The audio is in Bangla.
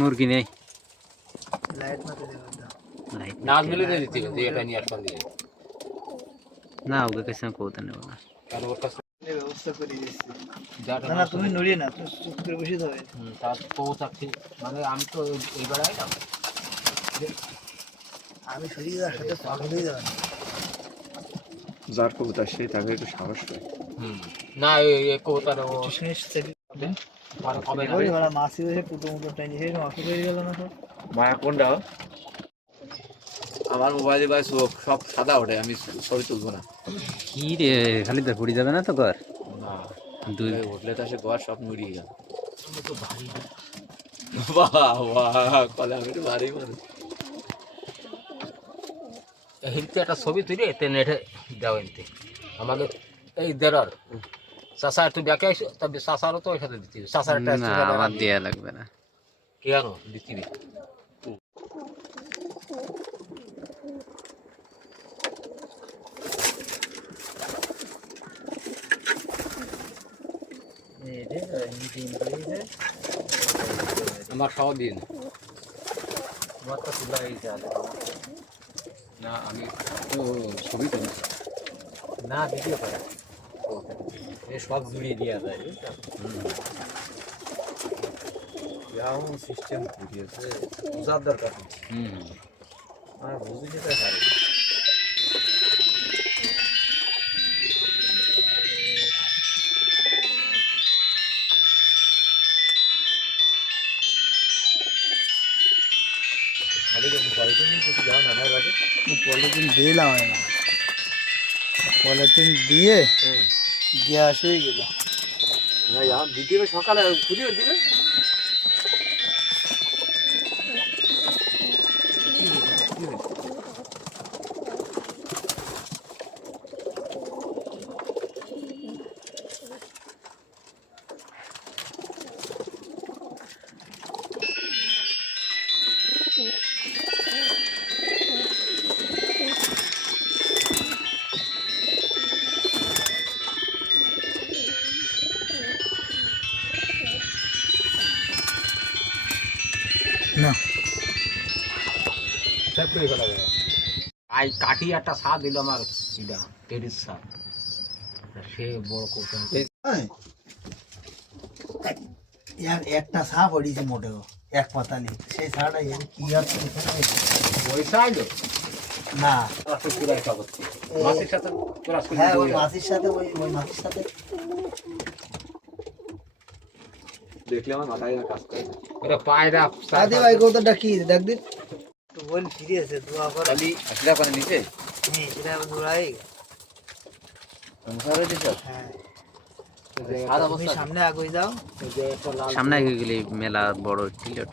মুরগি নেই না ওকে কাছে কৌতা নেব না ব্যবস্থা করে দিচ্ছি না তুমি নড়িয়ে না তুমি চুপ করে বসে যাবে তার পৌঁছাচ্ছি মানে আমি তো এই বেড়াই না আমি শরীর সাথে পাগল হয়ে যাবেন যার কবুতর সেই তাকে একটু সাহস হয় না এই কবুতর মাসি হয়ে পুটো মুটো টাইনি সেই অসুখ হয়ে গেল না তো মায়া কোনটা আমার মোবাইলে ভাই সব সাদা ওঠে আমি ছবি তুলবো না কি রে খালি তো পড়ে যাবে না তো ঘর না দুই উঠলে তো সে ঘর সব নুড়িয়ে গেল তো ভারী বাহ বাহ কলে আমি একটু ভারী মানুষ হিলতে একটা ছবি তুলে এতে নেটে দেওয়া এনতে আমাদের এই দেড়ার চাষা একটু দেখে আসো তবে চাষারও তো ওই সাথে দিতে হবে চাষার একটা না আমার দেয়া লাগবে না কেন দিচ্ছি আমার সব দিন না আমি তো ছবি তুলি না ভিডিও করা সব জুড়িয়ে দেওয়া যায় এমন সিস্টেম করিয়েছে বোঝার দরকার আর বুঝি যেতে পারে পলিথিন দিলাম পলিথিন দিয়ে গ্যাস হয়ে গেল দ্বিতীয় সকালে ঘুরিয়ে দিবে না আই কাটি একটা সার দিল আমার এটা টেরিস সার সে বড় কোথাও একটা সাপ পড়িয়েছে মোটেও এক পাতা নেই সেই সারটা কি আছে পয়সা আইলো না মাছের সাথে হ্যাঁ ওই মাছির সাথে ওই মাছির সাথে দেখলে আমার মাথায় কাজ করে ওরা পায়রা দাদি ভাই কতটা কি দেখ দিন তো বল ফিরে আছে দোয়া কর খালি আসলে কোন নিচে হ্যাঁ এটা দৌড়াই সংসারে দিছ হ্যাঁ সাদা তুমি বস্তা সামনে আগে যাও সামনে গেলে মেলা বড় টিলট